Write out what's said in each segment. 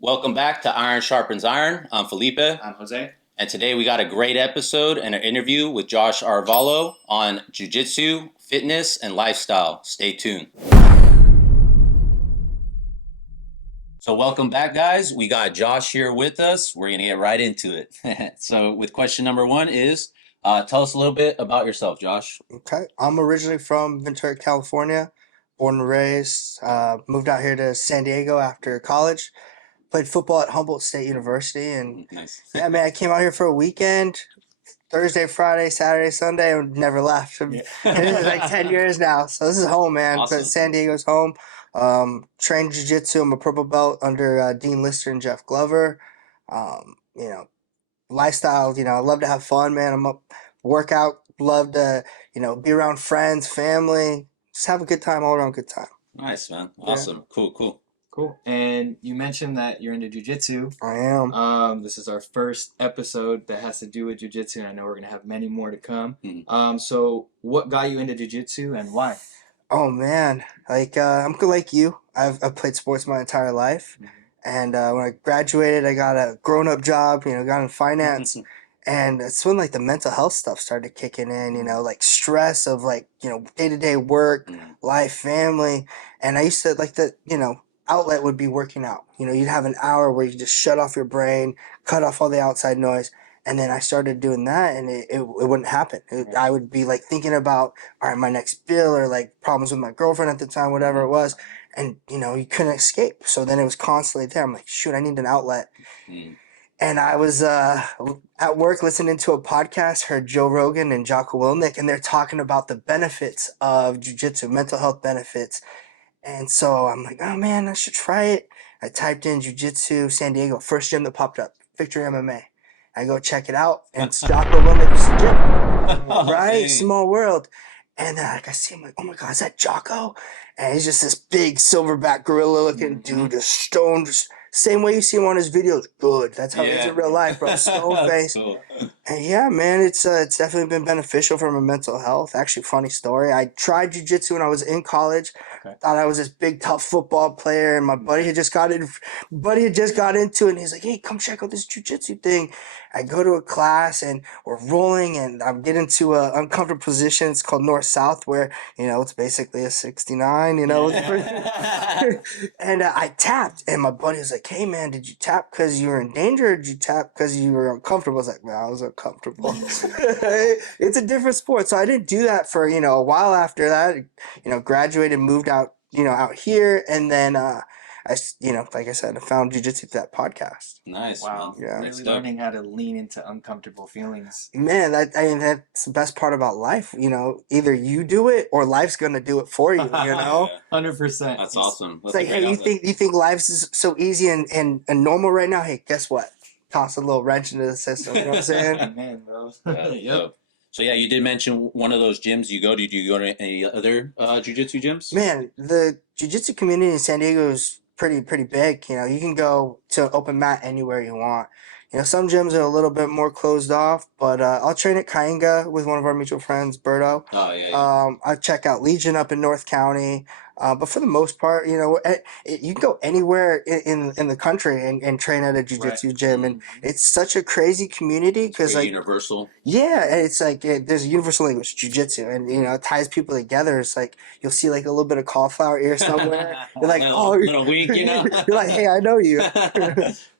Welcome back to Iron Sharpens Iron. I'm Felipe. I'm Jose. And today we got a great episode and an interview with Josh Arevalo on Jiu Jitsu, fitness, and lifestyle. Stay tuned. So welcome back, guys. We got Josh here with us. We're going to get right into it. So with question number one is, tell us a little bit about yourself, Josh. Okay. I'm originally from Ventura, California, born and raised. Moved out here to San Diego after college. Played football at Humboldt State University. And Nice. yeah, man, I came out here for a weekend, Thursday, Friday, Saturday, Sunday, and never left. Yeah. It's like 10 years now. So this is home, man. Awesome. But San Diego's home. Trained Jiu Jitsu. I'm a purple belt under Dean Lister and Jeff Glover. Um, you know, lifestyle, I love to have fun, man. I'm up, workout, love to, be around friends, family, just have a good time, all around good time. Nice, man. Yeah. Awesome. Cool. Cool. And you mentioned that you're into jiu-jitsu. I am. This is our first episode that has to do with jiu-jitsu, and I know we're going to have many more to come. Mhm. So what got you into jiu-jitsu and why? Oh man, I'm good like you. I've played sports my entire life. And when I graduated, I got a grown-up job, got in finance. And it's when like the mental health stuff started kicking in, like stress of like, day-to-day work, life, family. And I used to like outlet would be working out. You'd have an hour where you just shut off your brain, cut off all the outside noise. And then I started doing that and it wouldn't happen. I would be like thinking about, all right, my next bill or like problems with my girlfriend at the time, whatever it was. And, you couldn't escape. So then it was constantly there. I'm like, shoot, I need an outlet. And I was at work listening to a podcast, heard Joe Rogan and Jocko Willink, and they're talking about the benefits of jiu-jitsu, mental health benefits. And so I'm like, oh man, I should try it. I typed in jiu-jitsu San Diego, first gym that popped up, Victory MMA. I go check it out, and it's Jocko Willink's gym. Right? Dang. Small world. And then I see him like, oh my God, is that Jocko? And he's just this big silverback gorilla looking dude, just stoned, just same way you see him on his videos. Good. That's how he is in real life, bro. Stone face. Cool. And yeah, man, it's definitely been beneficial for my mental health. Actually, funny story. I tried jiu-jitsu when I was in college. Okay. Thought I was this big tough football player, and my buddy had just got into it, and he's like, "Hey, come check out this jiu-jitsu thing." I go to a class, and we're rolling, and I'm getting to a uncomfortable position. It's called north south, where it's basically a 69. And I tapped, and my buddy was like, "Hey, man, did you tap because you were in danger, or did you tap because you were uncomfortable?" I was like, "Man, I was uncomfortable." It's a different sport, so I didn't do that for a while. After that, graduated, moved out, out here, and then like I said, I found jiu-jitsu through that podcast. Nice. Wow. Man. Yeah. Really learning how to lean into uncomfortable feelings. Man, that's the best part about life. Either you do it or life's gonna do it for you. Yeah. 100%. That's awesome. It's That's a like, great hey, outlet. you think life's is so easy and normal right now? Hey, guess what? Toss a little wrench into the system. You know what I'm saying? Man, bro. Yeah, Yep. So yeah, you did mention one of those gyms you go to. Do you go to any other jiu-jitsu gyms? Man, the jiu-jitsu community in San Diego is pretty big. You can go to open mat anywhere you want. Some gyms are a little bit more closed off, but I'll train at Kainga with one of our mutual friends, Berto. Oh yeah. I check out Legion up in North County. But for the most part, you can go anywhere in the country and train at a jiu-jitsu gym. And it's such a crazy community because Very like, universal. yeah, it's like there's a universal language, jiu-jitsu, and it ties people together. It's like you'll see like a little bit of cauliflower ear somewhere. You're like, oh, little wink, you're like, hey, I know you.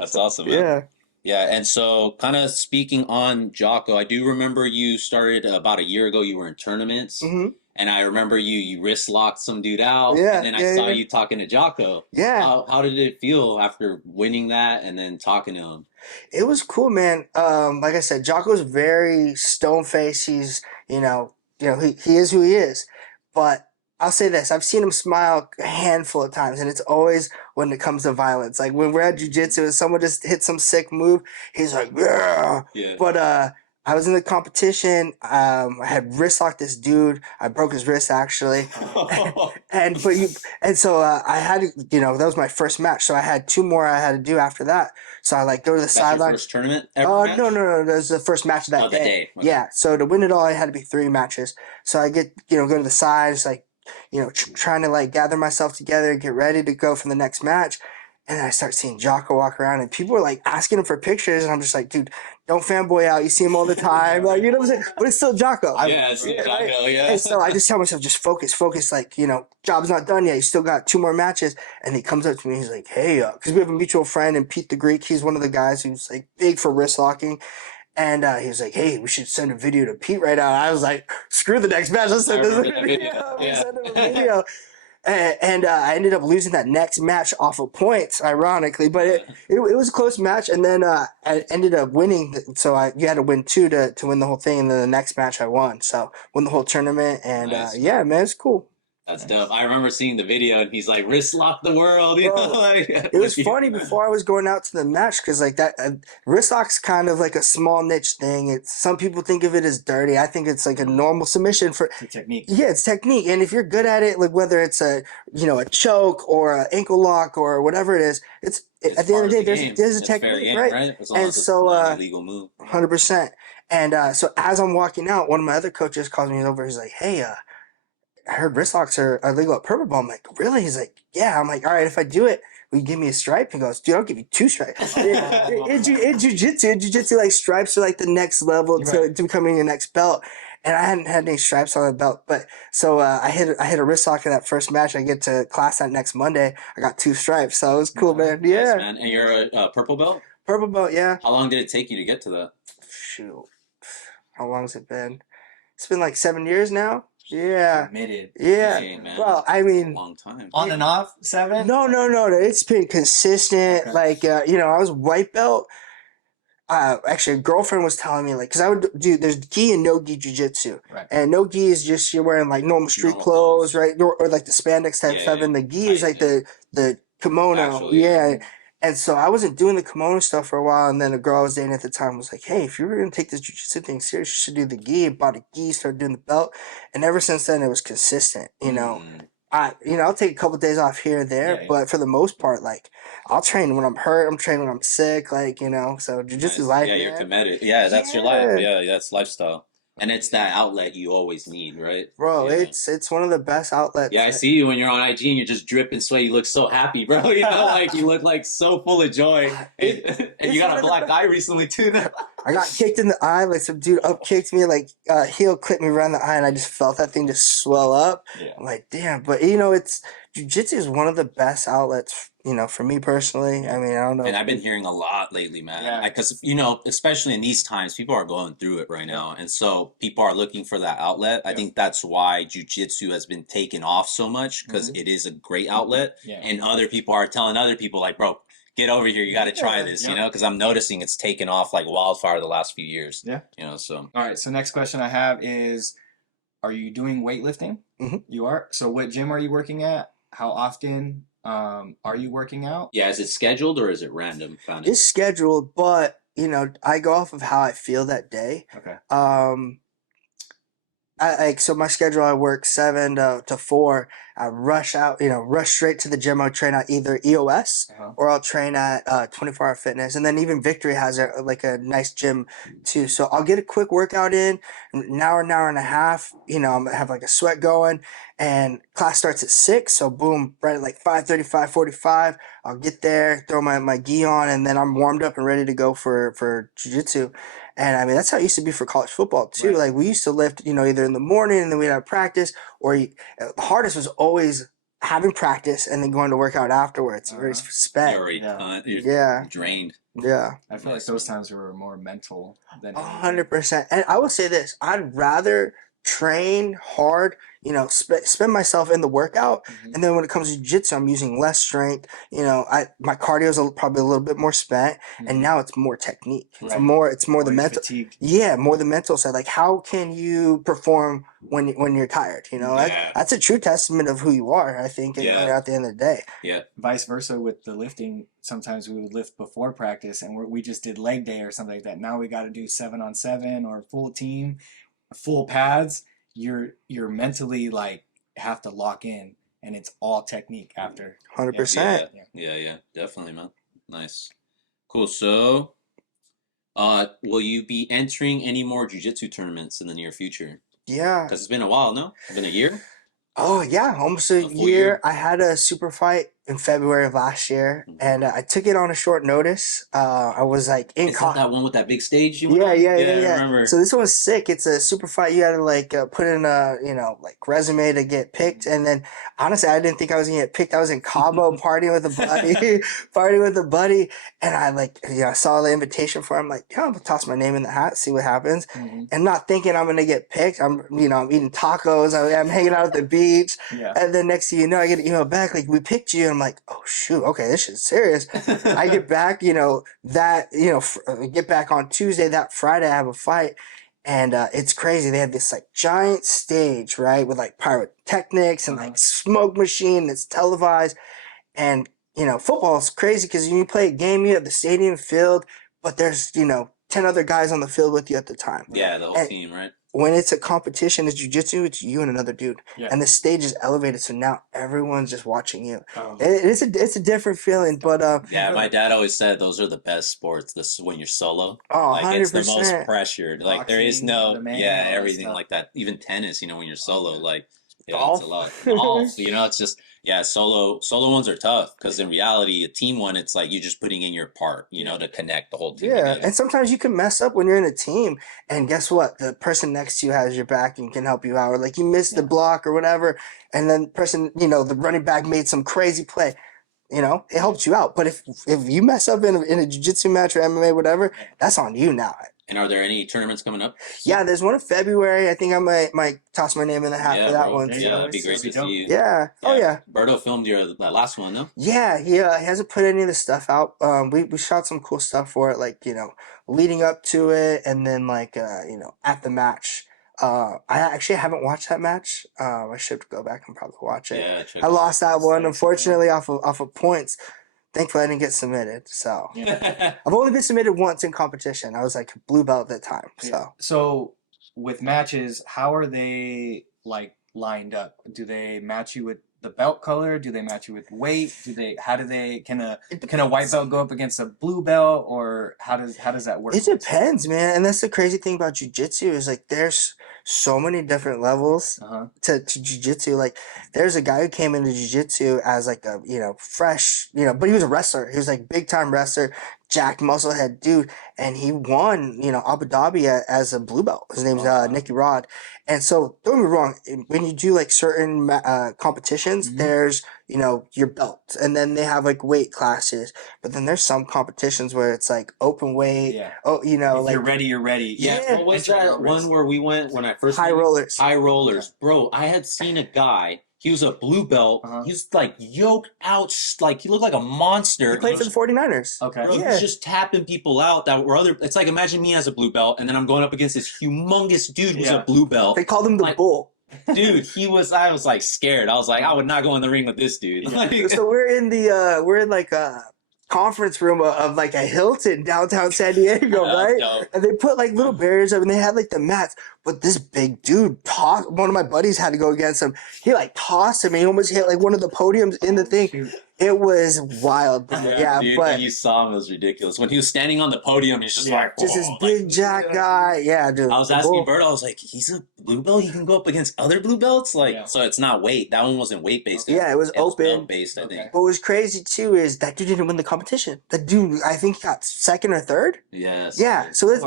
That's awesome, man. Yeah. Yeah, and so kind of speaking on Jocko, I do remember you started about a year ago. You were in tournaments, hmm and I remember you wrist locked some dude out, Yeah, and then I yeah, saw yeah. you talking to Jocko. Yeah, How did it feel after winning that and then talking to him? it was cool, man. Like I said, Jocko's very stone faced. He's, he is who he is. But I'll say this: I've seen him smile a handful of times, and it's always when it comes to violence. Like when we're at jujitsu and someone just hits some sick move, he's like, yeah. Yeah. But I was in the competition. I had wrist locked this dude. I broke his wrist actually. So I had to, that was my first match. So I had two more I had to do after that. So I like go to the That's your sideline. first tournament ever match? No. That was the first match of that Oh, the day. Okay. Yeah. So to win it all, I had to be three matches. So I get, go to the side. It's like, trying to like gather myself together, get ready to go for the next match. And then I start seeing Jocko walk around, and people are like asking him for pictures, and I'm just like, dude, don't fanboy out. You see him all the time, like, you know what I'm saying? But it's still Jocko. Yeah, it's Yeah, Jocko, right? yeah. And so I just tell myself, just focus. Like, job's not done yet. You still got 2 more matches. And he comes up to me. He's like, hey, because we have a mutual friend, and Pete the Greek. He's one of the guys who's like big for wrist locking. And he was like, hey, we should send a video to Pete right now. I was like, screw the next match. Let's send this remember the video. video, We yeah. sent him a video. And I ended up losing that next match off of points, ironically, but it was a close match. And then I ended up winning. So you had to win 2 to win the whole thing. And then the next match I won. So won the whole tournament. And Nice, yeah, man, it's cool. That's dope. I remember seeing the video, and he's like, "Wrist lock the world," you Bro, know. Like, it was funny before I was going out to the match because like that wrist lock's kind of like a small niche thing. It's some people think of it as dirty. I think it's like a normal submission for It's a technique. yeah, it's technique, and if you're good at it, like whether it's a choke or an ankle lock or whatever it is, it's at the end of the day there's a It's fair technique, game, right? As long And as it's so not an illegal move. 100%. And so as I'm walking out, one of my other coaches calls me over. He's like, "Hey, I heard wrist locks are illegal at purple ball." I'm like, "Really?" He's like, "Yeah." I'm like, "All right, if I do it, will you give me a stripe?" He goes, "Dude, I'll give you 2 stripes." In jiu-jitsu, like stripes are like the next level to becoming your next belt. And I hadn't had any stripes on the belt, but so I hit a wrist lock in that first match. I get to class that next Monday. I got 2 stripes, so it was cool, man. Nice, Yeah, man. And you're a purple belt. purple belt. Yeah. How long did it take you to get to that? Shoot, how long's it been? It's been like 7 years now. Yeah. Committed. Yeah. Dang, man. Well, I That's a mean, long time. On and off 7? no. It's been consistent. Okay. Like, I was white belt. Actually, a girlfriend was telling me, like, because I would do, there's gi and no gi jujitsu. Right. And no gi is just you're wearing like normal street Normal clothes, clothes. right? Or like the spandex type Yeah, stuff. yeah. And the gi is like Yeah. the kimono. Actually, Yeah. And so I wasn't doing the kimono stuff for a while. And then a girl I was dating at the time was like, hey, if you were going to take this jujitsu thing serious, you should do the gi. Bought a gi, started doing the belt. And ever since then, it was consistent, Mm. I'll take a couple days off here or there, Yeah, yeah. but for the most part, like, I'll train when I'm hurt. I'm training when I'm sick, like, so jiu-jitsu Nice. life, Yeah, you're man. committed. Yeah, that's your life. Yeah. Yeah, that's lifestyle. And it's that outlet you always need, right? Bro, Yeah. it's one of the best outlets. Yeah, I see you when you're on IG and you're just dripping sweat. You look so happy, bro. Like you look like so full of joy. And you got a black eye recently too. I got kicked in the eye, like some dude up kicked me, like heel clipped me around the eye, and I just felt that thing just swell up. Yeah. I'm like, damn, but it's jiu-jitsu is one of the best outlets, for me personally. I mean, I don't know. And I've been hearing a lot lately, man. Yeah. Because, especially in these times, people are going through it right now. And so people are looking for that outlet. I think that's why jiu-jitsu has been taken off so much, because it is a great outlet. Yeah. And other people are telling other people, like, bro, get over here. You got to try this, Yeah. because I'm noticing it's taken off like wildfire the last few years. Yeah. So. All right, so next question I have is, are you doing weightlifting? Mhm. You are? So what gym are you working at? How often are you working out? Yeah, is it scheduled or is it random? It's scheduled, but I go off of how I feel that day. Okay. So my schedule, I work 7 to 4. I rush out, rush straight to the gym. I'll train at either EOS or I'll train at 24 Hour Fitness. And then even Victory has a nice gym too. So I'll get a quick workout in, an hour and a half. I'm gonna have like a sweat going, and class starts at 6. So boom, right at like 5:30, 5:45. I'll get there, throw my gi on, and then I'm warmed up and ready to go for jiu-jitsu. And I mean, that's how it used to be for college football too. Right. Like we used to lift, either in the morning and then we'd have practice, or the hardest was always having practice and then going to work out afterwards. Very spent. You're already Yeah. drained. Yeah. I feel like those times were more mental than 100%. And I will say this: I'd rather train hard, spend myself in the workout, and then when it comes to jiu-jitsu, I'm using less strength. My cardio is probably a little bit more spent, and now it's more technique. It's Right. more the mental. fatigue. Yeah, more the mental side. Like, how can you perform when you're tired? Yeah. That's a true testament of who you are, I think. Yeah. At the end of the day. Yeah. Vice versa with the lifting. Sometimes we would lift before practice, and we just did leg day or something like that. Now we got to do 7-on-7 or full team, full pads. You're mentally like have to lock in, and it's all technique after. 100%. Yeah, definitely, man. Nice. Cool. So, will you be entering any more jiu-jitsu tournaments in the near future? Yeah. Because it's been a while, no? It's been a year? Oh yeah, almost a A full year. year. I had a super fight in February of last year, and I took it on a short notice. I was like in Is that that one with that big stage you went yeah, on? yeah, yeah, Yeah, I yeah. remember. So this one's sick. It's a super fight. You gotta like put in a like resume to get picked. And then honestly, I didn't think I was gonna get picked. I was in Cabo partying with a buddy, partying with a buddy, and I like saw the invitation for. I'm like, yeah, I'm gonna toss my name in the hat, see what happens, and not thinking I'm gonna get picked. I'm eating tacos. I'm hanging out at the beach, Yeah. and then next thing you know, I get an email back like we picked you. And I'm like, oh shoot, okay, this shit's serious. I get back, get back on Tuesday. That Friday, I have a fight, and it's crazy. They have this like giant stage, right, with like pyrotechnics and like smoke machine that's televised. And football is crazy because when you play a game, you have the stadium filled, but there's 10 other guys on the field with you at the time. Yeah, the whole And team, right? when it's a competition, it's jujitsu, it's you and another dude, Yeah. and the stage is elevated, so now everyone's just watching you. Oh. It's a different feeling, but Yeah, my dad always said those are the best sports. This is when you're solo. Oh, Like it's the most 100%. pressured. Like there is Boxing, no MMA, all that everything stuff. like that. Even tennis, when you're solo, like it's Golf. a lot. Golf, it's just solo ones are tough because in reality, a team one, it's like you just putting in your part, to connect the whole team Yeah, together. and sometimes you can mess up when you're in a team, and guess what? The person next to you has your back and can help you out, or like you missed the block or whatever, and then the person, the running back made some crazy play. It helps you out. But if you mess up in a jiu-jitsu match or MMA, whatever, that's on you now. And are there any tournaments coming up? Yeah, there's one in February. I think I might toss my name in the hat Yeah, for that bro. one. There you Yeah, go. that'd be great to That'd be see you. Yeah. Oh yeah. Berto filmed that last one, no? Yeah, he hasn't put any of the stuff out. We shot some cool stuff for it, like leading up to it, and then like at the match. I actually haven't watched that match. I should go back and probably watch it. Yeah, check I it lost that one, Thanks, unfortunately, off of points. Thankfully, I didn't get submitted. So out. I've only been submitted once in competition. I was like blue belt at the time. So So with matches, how are they like lined up? Do they match you with the belt color? Do they match you with weight? Can a white belt go up against a blue belt, or how does that work? it depends, man. And that's the crazy thing about jujitsu is like there's so many different levels to jiu-jitsu. Like there's a guy who came into jiu-jitsu as like a fresh but he was a wrestler. He was like big time wrestler, jacked musclehead dude, and he won Abu Dhabi as a blue belt. His name's Nicky Rod. And so don't get me wrong, when you do like certain competitions, there's your belt, and then they have like weight classes, but then there's some competitions where it's like open weight. If If like you're ready, you're ready. Yeah. What was Enter your that one wrist. where we went when I first high met you? rollers. High rollers, bro. I had seen a guy. He was a blue belt. He was like yoked out, like he looked like a monster. He played for the 49ers. Okay. Bro, Yeah. he's just tapping people out that were other. It's like imagine me as a blue belt, and then I'm going up against this humongous dude who's a blue belt. They called him the Like, Bull. Dude, I was like scared. I was like, I would not go in the ring with this dude. Like, So we're in like a conference room of like a Hilton downtown San Diego, right? dope. And they put like little barriers up, and they had like the mats. But this big dude tossed. One of my buddies had to go against him. He like tossed him. And he almost hit like one of the podiums in the thing. Shoot. It was wild, bro. Yeah, dude, but when you saw him, it was ridiculous. When he was standing on the podium, he's just like, just this "Whoa," big like, jack guy. Yeah, dude. I was the asking Bull. Bert, I was like, he's a blue belt? He can go up against other blue belts? Like, so it's not weight. That one wasn't weight based. Yeah, it was open. belt based, I think. What was crazy too is that dude didn't win the competition. That dude, I think, got second or third. Yes. Yeah, so that's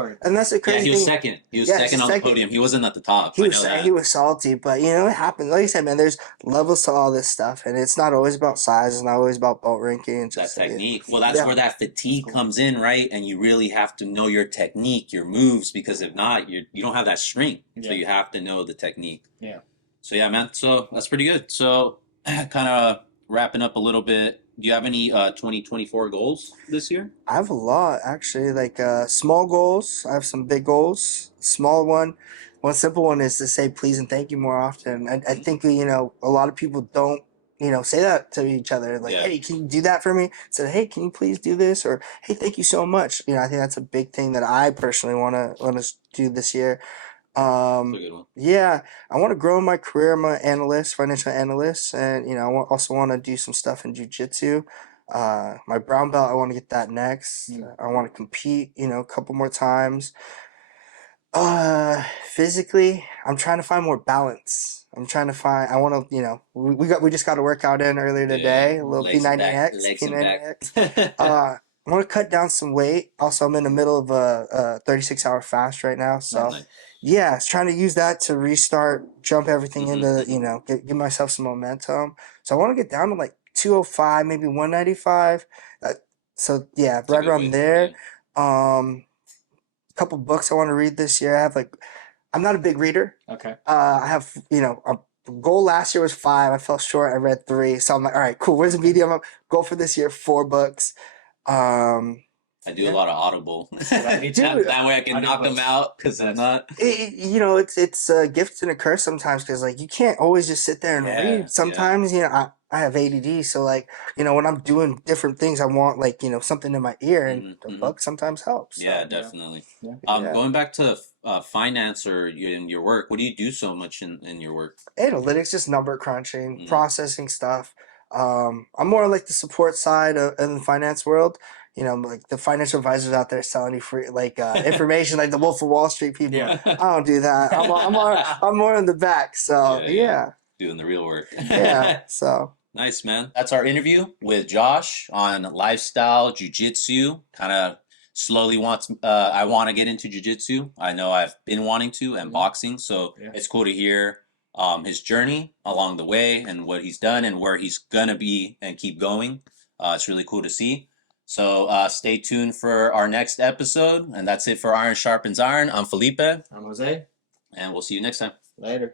the Yeah, crazy he was thing. second. He was Yeah, second on second. the podium. He wasn't at the top. He I was know that. he was salty, but it happened. Like I said, man, there's levels to all this stuff, and it's not always about size. It's not always about belt ranking. It's That just technique. Well, that's where that fatigue comes in, right? And you really have to know your technique, your moves, because if not, you don't have that strength. So you have to know the technique. Yeah. So yeah, man. So that's pretty good. So kind of wrapping up a little bit. Do you have any 2024 goals this year? I have a lot actually. Like small goals. I have some big goals. Small one simple one is to say please and thank you more often. I think a lot of people don't say that to each other. Like, hey, can you do that for me? Instead, hey, can you please do this? Or hey, thank you so much. I think that's a big thing that I personally want to do this year. That's a good one. Yeah, I want to grow in my career. I'm an analyst, financial analyst, and I also want to do some stuff in jiu-jitsu. My brown belt, I want to get that next. I want to compete, a couple more times. Physically, I'm trying to find more balance. I'm trying to find. I want to, we just got a workout in earlier Yeah, today. A little legs and back, P90X, legs and back. P90X. I want to cut down some weight. Also, I'm in the middle of a 36-hour fast right now, so Nice. yeah, it's trying to use that to restart, jump everything Mhm, into, mhm. give myself some momentum. So I want to get down to like 205, maybe 195. Uh, so yeah, It's a right good way. around Yeah. there. A couple books I want to read this year. I have like I'm not a big reader. Okay. I have, a goal last year was 5. I fell short. I read 3. So I'm like, all right, cool. Where's the medium? Goal for this year, 4 books. Um, I do a yeah. lot of Audible. Yeah, me too. That way I can knock them Audiobooks. out because I'm Yes. not. It's a gift and a curse sometimes because like you can't always just sit there and Yeah, read. yeah. Sometimes I have ADD, so like when I'm doing different things, I want like something in my ear, and Hmm, a hmm. book sometimes helps. Yeah, So Yeah. definitely. Yeah. yeah, Going back to finance or in your work, what do you do so much in your work? analytics, just number crunching, Mm. processing stuff. I'm more like the support side of in the finance world. Like the financial advisors out there selling you free like information, like the Wolf of Wall Street people. Yeah. I don't do that. I'm more in the back. So Yeah, yeah. yeah, Doing the real work. yeah. So Nice, man. That's our interview with Josh on lifestyle jiu-jitsu. Kind of slowly I want to get into jiu-jitsu. I know I've been wanting to and Mhm. boxing, so Yeah. it's cool to hear his journey along the way and what he's done and where he's gonna be and keep going. It's really cool to see. So stay tuned for our next episode, and that's it for Iron Sharpens Iron. I'm Felipe, I'm Jose. and we'll see you next time. Later.